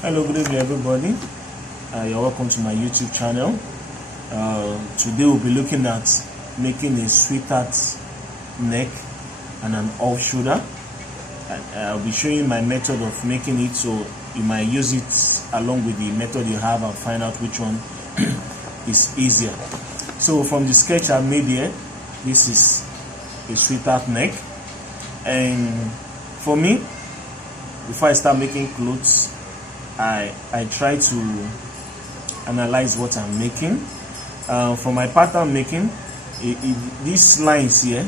Hello, good evening everybody. You're welcome to my YouTube channel. Today we'll be looking at making a sweetheart neck and an off shoulder. I'll be showing my method of making it, so you might use it along with the method you have and find out which one is easier. So from the sketch I made here, this is a sweetheart neck, and for me, before I start making clothes, I try to analyze what I'm making. For my pattern making, these lines here,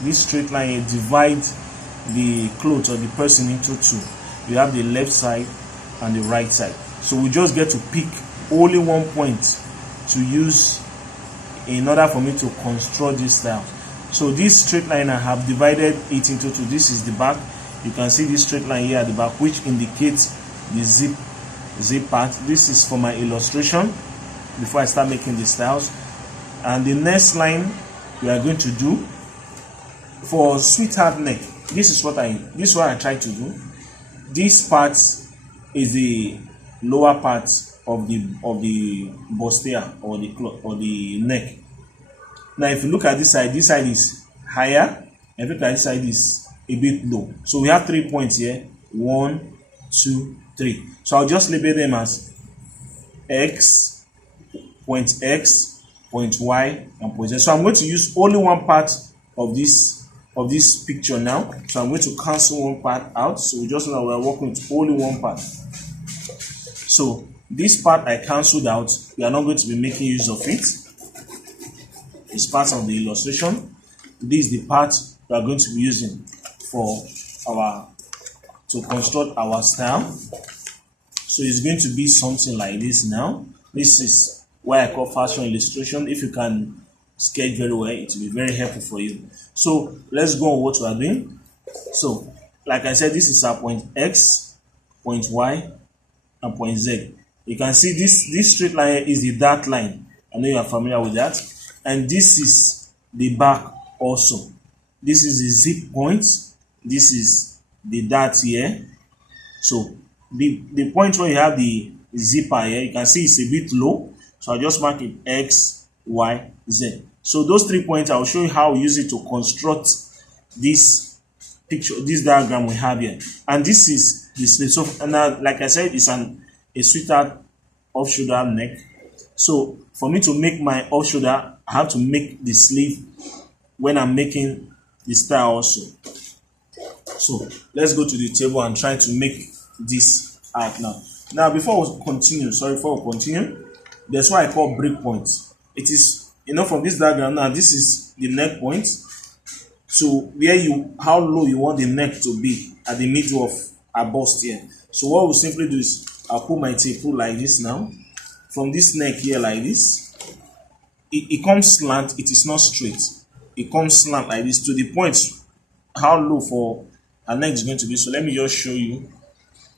this straight line here, divide the clothes or the person into two. You have the left side and the right side. So we just get to pick only one point to use in order for me to construct this style. So this straight line, I have divided it into two. This is the back. You can see this straight line here at the back, which indicates the zip part. This is for my illustration before I start making the styles. And the next line we are going to do for sweetheart neck, this is what I try to do. This part is the lower part of the bustier or the cloth or the neck. Now if you look at this side is higher, and if you look at this side is a bit low. So we have 3 points here: 1, 2, 3. So I'll just label them as X, point Y, and point Z. So I'm going to use only one part of this picture now. So I'm going to cancel one part out. So we just know we're working with only one part. So this part I cancelled out. We are not going to be making use of it. It's part of the illustration. This is the part we are going to be using to construct our style. So it's going to be something like this now. This is what I call fashion illustration. If you can sketch very well, it will be very helpful for you. So let's go on what we are doing. So like I said, this is our point X, point Y, and point Z. You can see this straight line is the dart line. I know you are familiar with that. And this is the back also. This is the zip point. This is the dart here. So the point where you have the zipper here, you can see it's a bit low. So I'll just mark it X, Y, Z. So those 3 points, I'll show you how we use it to construct this picture, this diagram we have here. And this is the sleeve. So now, like I said, it's a sweetheart off shoulder neck. So for me to make my off shoulder, I have to make the sleeve when I'm making the style also. So let's go to the table and try to make this out now. Now before we continue, there's what I call breakpoints. It is, from this diagram now, this is the neck point. So how low you want the neck to be at the middle of a bust here. So what we'll simply do is I'll put my tape like this now. From this neck here like this, it comes slant. It is not straight. It comes slant like this to the point how low for her neck is going to be. So let me just show you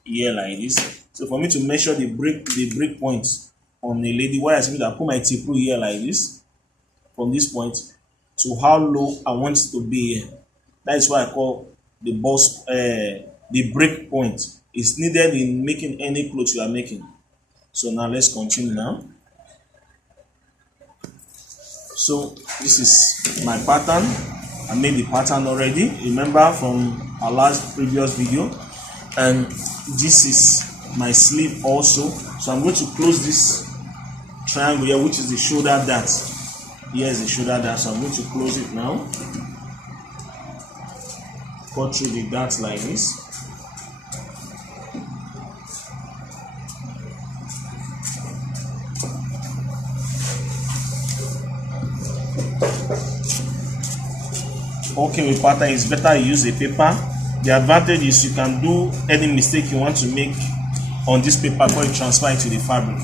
here like this. So for me to measure the break points on a lady, what I simply put my tape here like this, from this point to how low I want it to be here. That is what I call the break point. It's needed in making any clothes you are making. So now let's continue now. So this is my pattern. I made the pattern already, remember from our previous video. And this is my sleeve also. So I'm going to close this triangle here, which is the shoulder dart. Here is the shoulder dart. So I'm going to close it now. Cut through the dart like this. Okay, with pattern, it's better you use a paper. The advantage is you can do any mistake you want to make on this paper before you transfer it to the fabric.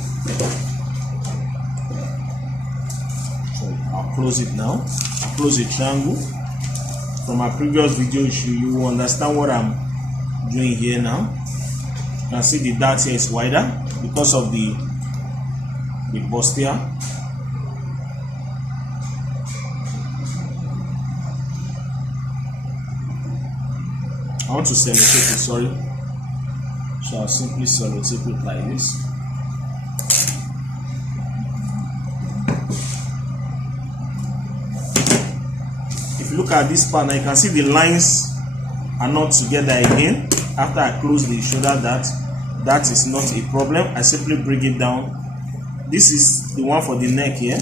So I'll close it now. I'll close the triangle. From my previous video, you will understand what I'm doing here now. You can see the dart here is wider because of the bustier. I want to sellotape it, sorry. So I'll simply sellotape it like this. If you look at this part now, you can see the lines are not together again. After I close the shoulder, that is not a problem. I simply bring it down. This is the one for the neck here.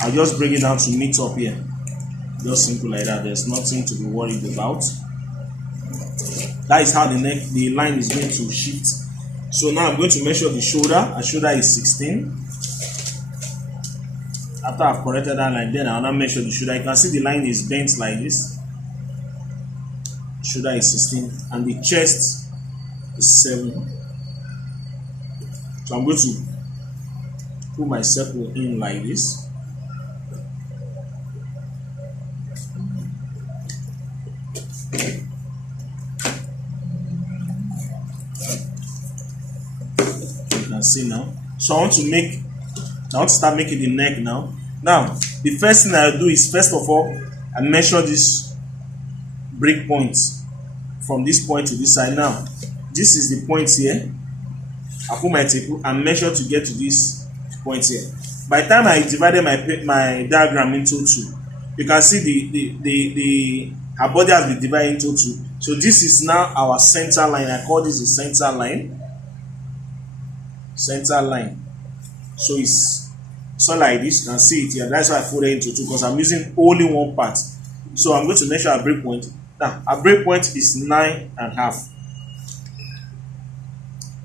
I just bring it down to meet up here. Just simple like that. There's nothing to be worried about. That is how the line is going to shift. So now I'm going to measure the shoulder. Our shoulder is 16. After I've corrected that line, then I'll now measure the shoulder. You can see the line is bent like this. Shoulder is 16 and the chest is 7. So I'm going to put my circle in like this. You can see now. So I want to start making the neck now. Now, the first thing I'll do is, first of all, I measure this break point from this point to this side. Now, this is the point here. I put my tape and measure to get to this point here. By the time I divided my diagram into two, you can see her body has been divided into two. So this is now our center line. I call this the center line. Center line. So it's so like this. You can see it here. That's why I fold it into two, because I'm using only one part. So I'm going to measure a break point. Now, a break point is 9.5.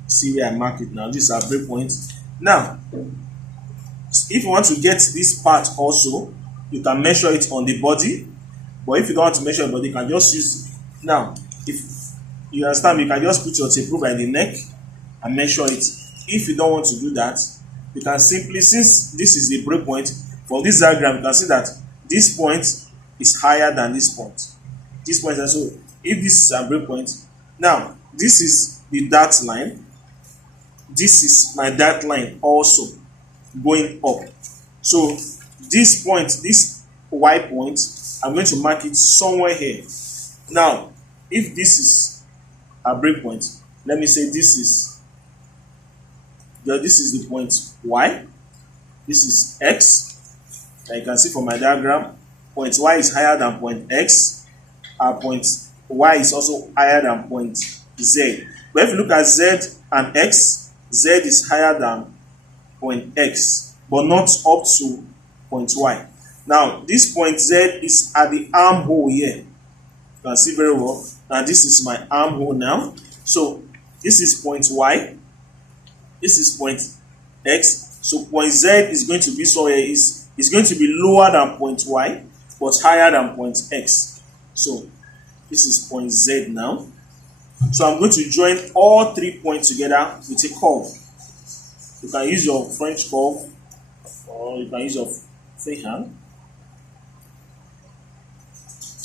See where I mark it now. This is a break point. Now, if you want to get this part also, you can measure it on the body. But if you don't want to measure the body, you can just use. Now, if you understand, you can just put your tape by the neck and measure it. If you don't want to do that, you can simply, since this is the break point, for this diagram, you can see that this point is higher than this point. This point, and so if this is a break point, now this is the dart line. This is my dart line also going up. So this point, this Y point, I'm going to mark it somewhere here. Now, if this is a break point, let me say this is the point Y. This is X. And you can see from my diagram, point Y is higher than point X. Point Y is also higher than point Z. But if you look at Z and X, Z is higher than point X, but not up to point Y. Now, this point Z is at the armhole here. You can see very well. Now, this is my armhole now. So, this is point Y. This is point X. So, point Z is going to be is going to be lower than point Y, but higher than point X. So, this is point Z now. So, I'm going to join all 3 points together with a curve. You can use your French curve, or you can use your freehand.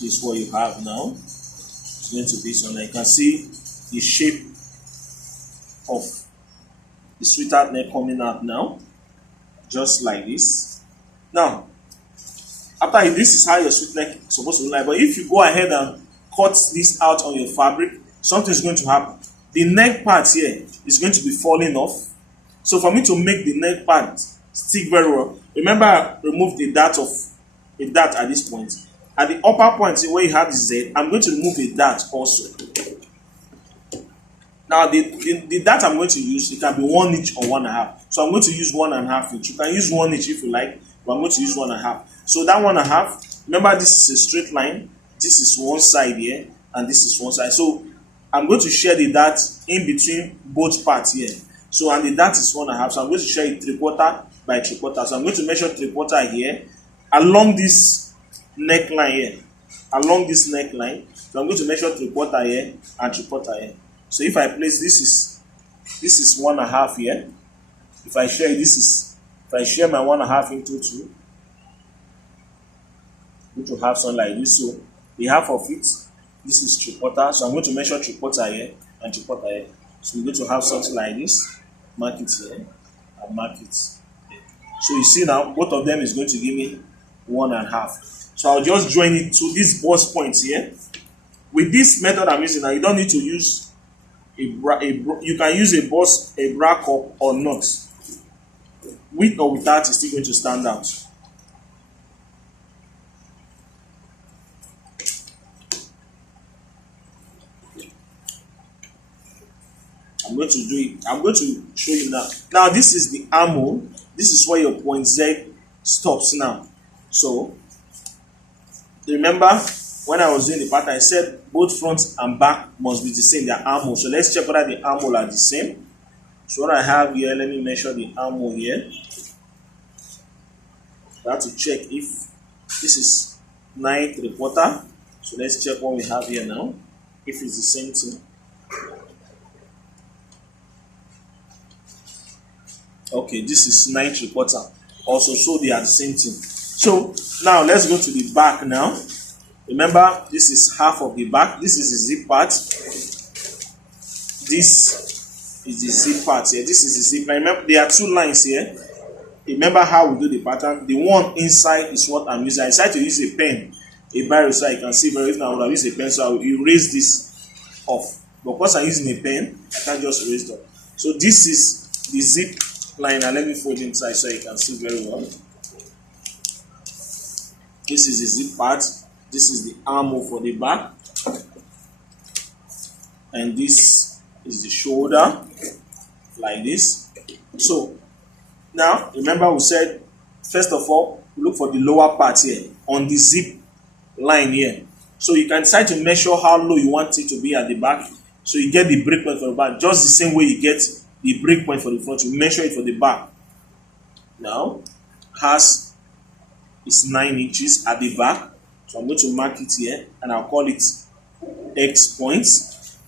This is what you have now. It's going to be so now. You can see the shape of the sweetheart neck coming out now, just like this. Now, after this is how your sweet neck is supposed to look like. But if you go ahead and cut this out on your fabric, something is going to happen. The neck part here is going to be falling off. So for me to make the neck part stick very well, remember I removed a dart at this point. At the upper point where you have the Z, I'm going to remove a dart also. Now the dart I'm going to use, it can be 1 inch or 1.5. So I'm going to use 1.5 inch. You can use 1 inch if you like, but I'm going to use 1.5. So that 1.5, remember this is a straight line. This is one side here, and this is one side. So I'm going to share the dart in between both parts here. So, and the dart is 1.5. So I'm going to share it 3/4 by 3/4. So I'm going to measure 3/4 here along this neckline here. Along this neckline. So I'm going to measure 3/4 here and 3/4 here. So if I place this is 1.5 here. If I share if I share my 1.5 into 2, I'm going to have something like this. So the half of it, this is 3/4. So I'm going to measure 3/4 here and 3/4 here. So we're going to have something like this. Mark it here and mark it here. So you see now, both of them is going to give me 1.5. So I'll just join it to this boss point here. With this method I'm using now, you don't need to use you can use a bra cup or not. With or without, it's still going to stand out. I'm going to do it. I'm going to show you now. Now this is the armhole. This is where your point Z stops now. So remember when I was doing the pattern, I said both front and back must be the same. Their armhole. So let's check whether the armhole are the same. So what I have here, let me measure the armhole here. I have to check if this is 9 3/4. So let's check what we have here now. If it's the same thing. Okay, this is 9 3/4 also, so they are the same thing. So now let's go to the back now. Remember, this is half of the back. This is the zip part. This is the zip part here. This is the zip. Now remember, there are two lines here. Remember how we do the pattern. The one inside is what I'm using. I decided to use a pen, a biro, so I can see very well. Now I would have used a pen, so I will erase this off. But because I'm using a pen, I can't just erase it off. So this is the zip line, and let me fold inside so you can see very well. This is the zip part. This is the armhole for the back, and this is the shoulder, like this. So now remember we said first of all look for the lower part here on the zip line here. So you can decide to measure how low you want it to be at the back. So you get the breakpoint for the back just the same way you get the breakpoint for the front. You measure it for the back. Now is 9 inches at the back. So I'm going to mark it here and I'll call it X points.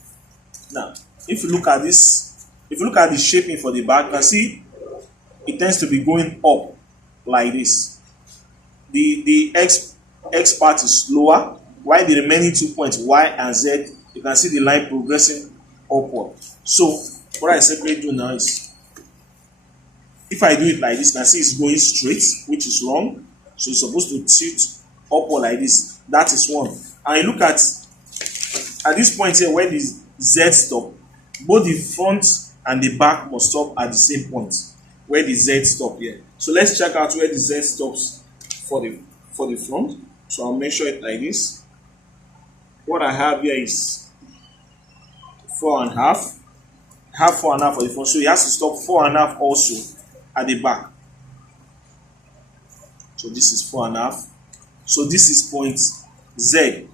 Now, if you look at this, if you look at the shaping for the back, you can see it tends to be going up like this. The X part is lower, while the remaining 2 points, Y and Z, you can see the line progressing upward. So what I simply do now is, if I do it like this, you can see it's going straight, which is wrong. So it's supposed to tilt upward like this. That is one. And you look at this point here where the Z stop, both the front and the back must stop at the same point where the Z stop here. So let's check out where the Z stops for the front. So I'll measure it like this. What I have here is 4.5. Have 4.5 for the front, so it has to stop 4.5 also at the back. So this is 4.5. So this is point Z.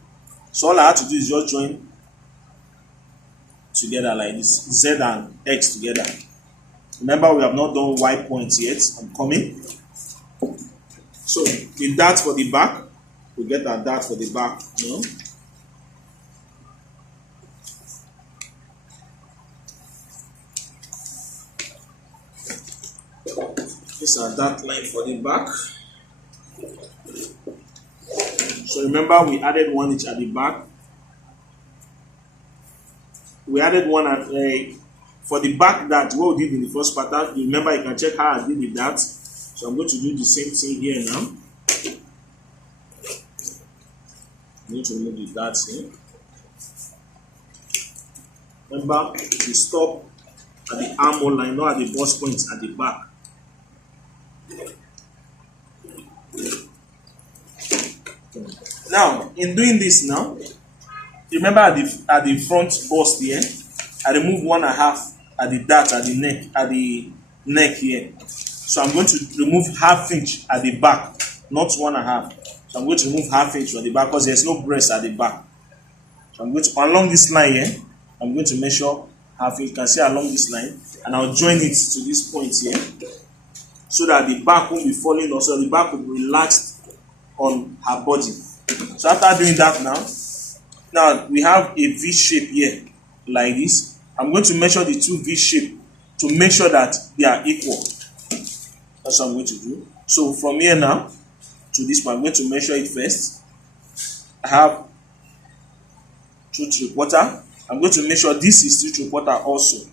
So all I have to do is just join together like this, Z and X together. Remember, we have not done Y points yet. I'm coming. So the dart for the back, we get that dart for the back. No? This is that line for the back. So remember, we added 1 inch at the back. We added one at for the back dart. What we did in the first pattern. Remember, you can check how I did the dart. So I'm going to do the same thing here now. I'm going to remove the darts here. Remember, the stop at the armhole line, not at the bust point at the back. Now, in doing this now, remember at the front bust here, I remove 1.5 at the dart at the neck here. So I'm going to remove 1/2 inch at the back, not 1.5. So I'm going to remove 1/2 inch at the back because there's no breast at the back. So I'm going to along this line here. I'm going to measure 1/2 inch. You can see along this line, and I'll join it to this point here, so that the back won't be falling. Also, the back will be relaxed on her body. So after doing that now we have a V shape here like this. I'm going to measure the two V shape to make sure that they are equal. That's what I'm going to do. So from here now to this one, I'm going to measure it first. I have 2 3/4. I'm going to measure this is 2 3/4 also.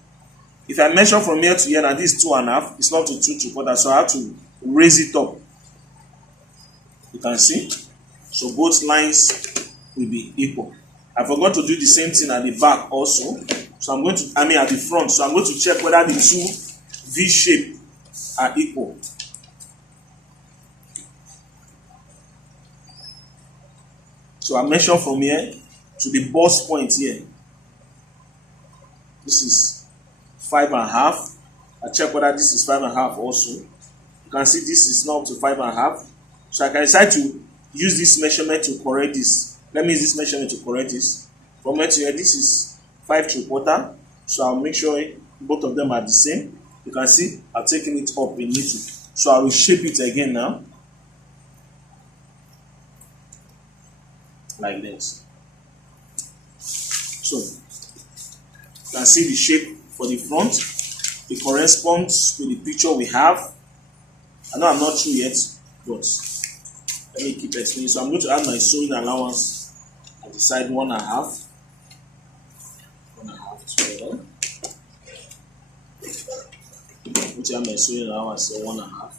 If I measure from here to here, now this is 2.5, it's not to 2 3/4, so I have to raise it up. You can see. So both lines will be equal. I forgot to do the same thing at the back also. So I'm going to, at the front. So I'm going to check whether the two V shape are equal. So I measure from here to the bust point here. This is 5.5. I check whether this is 5.5 also. You can see this is not up to 5.5. So I can decide to use this measurement to correct this. Let me use this measurement to correct this. From here to here, this is 5.75. So I'll make sure both of them are the same. You can see I've taken it up a little. So I will shape it again now. Like this. So you can see the shape for the front. It corresponds to the picture we have. I know I'm not through yet, but let me keep explaining. So I'm going to add my sewing allowance at the side 1.5. 1.5 together. I'm going to add my sewing allowance at 1.5.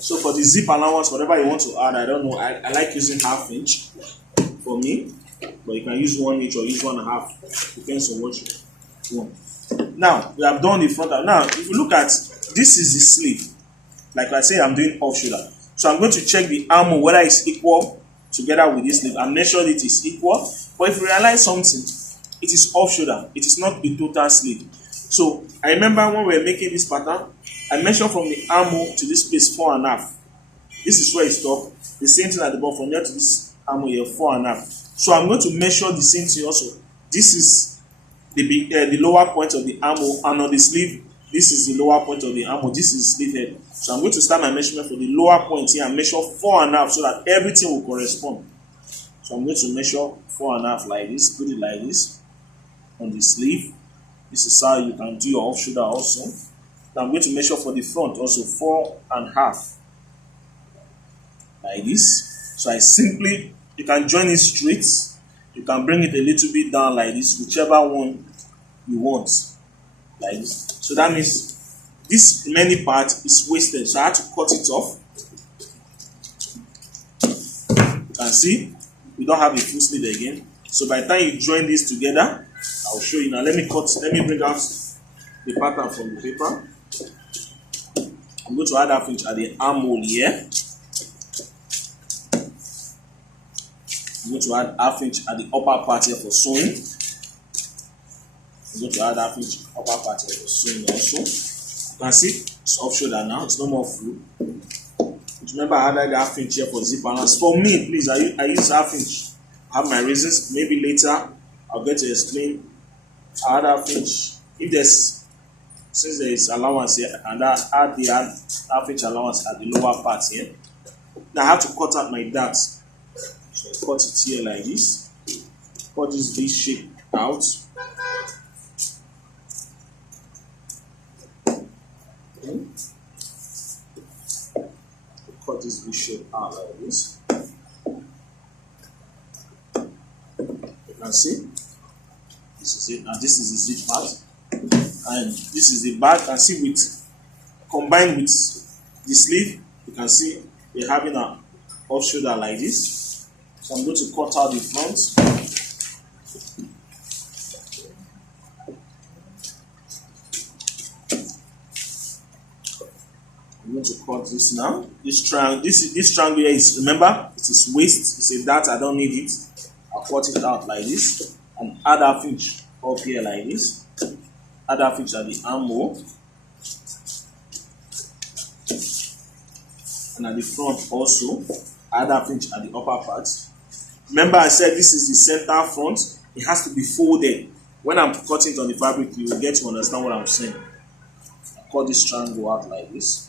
So for the zip allowance, whatever you want to add, I don't know. I like using 1/2 inch for me, but you can use 1 inch or use 1.5. Depends on what you want. Now we have done the front. Now, if you look at this, is the sleeve. Like I say, I'm doing off shoulder. So I'm going to check the armhole whether it's equal together with this sleeve. I'm not sure it is equal. But if you realize something, it is off shoulder. It is not a total sleeve. So I remember when we were making this pattern, I measured from the armhole to this place 4.5. This is where it stopped. The same thing at the bottom, from here to this armhole here 4.5. So I'm going to measure the same thing also. This is the lower point of the armhole, and on the sleeve, this is the lower point of the armhole. This is sleeve head. So I'm going to start my measurement for the lower point here and measure 4.5 so that everything will correspond. So I'm going to measure 4.5 like this, put it like this on the sleeve. This is how you can do your off shoulder also. Now I'm going to measure for the front also 4.5 like this. So I simply, you can join it straight, you can bring it a little bit down like this, whichever one you want, like this. So that means this remaining part is wasted, so I had to cut it off. You can see we don't have a full sleeve again. So by the time you join this together, I'll show you now. Let me bring out the pattern from the paper. I'm going to add 1/2 inch at the armhole here. I'm going to add 1/2 inch at the upper part here for sewing. I'm going to add 1/2 inch upper part here for sewing also. You can see it's off shoulder now. It's no more full. Remember, I added 1/2 inch here for zip balance. For me, please, I use 1/2 inch. I have my reasons. Maybe later I'll get to explain. I add 1/2 inch. If there's, since there is allowance here, and I add the 1/2 inch allowance at the lower part here. Now I have to cut out my dart. So I cut it here like this. Cut this V shape out. Okay. Cut this V shape out like this. You can see this is it. Now this is the zip part, and this is the back. And see, with combined with the sleeve, you can see we're having an off shoulder like this. So I'm going to cut out the front. I'm going to cut this now. This triangle here is, remember, it is waist. It's a dart. I don't need it. I'll cut it out like this and add 1/2 inch up here like this. Add 1/2 inch at the armhole, and at the front also add 1/2 inch at the upper part. Remember, I said this is the center front. It has to be folded. When I'm cutting it on the fabric, you will get to understand what I'm saying. I cut this triangle out like this.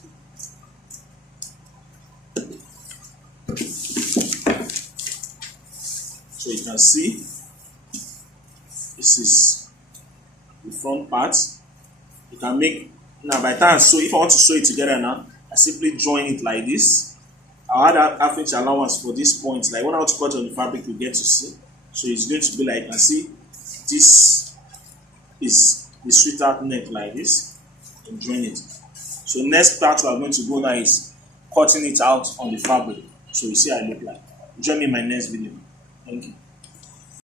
So you can see this is the front part. You can make, now by the time, so if I want to sew it together now, I simply join it like this. I'll add 1/2 inch allowance for this point. Like when I want to cut on the fabric, you get to see. So it's going to be like, you can see this is the sweetheart neck like this, and join it. So next part we are going to go now is cutting it out on the fabric. So you see how I look like. Join me in my next video. Thank you.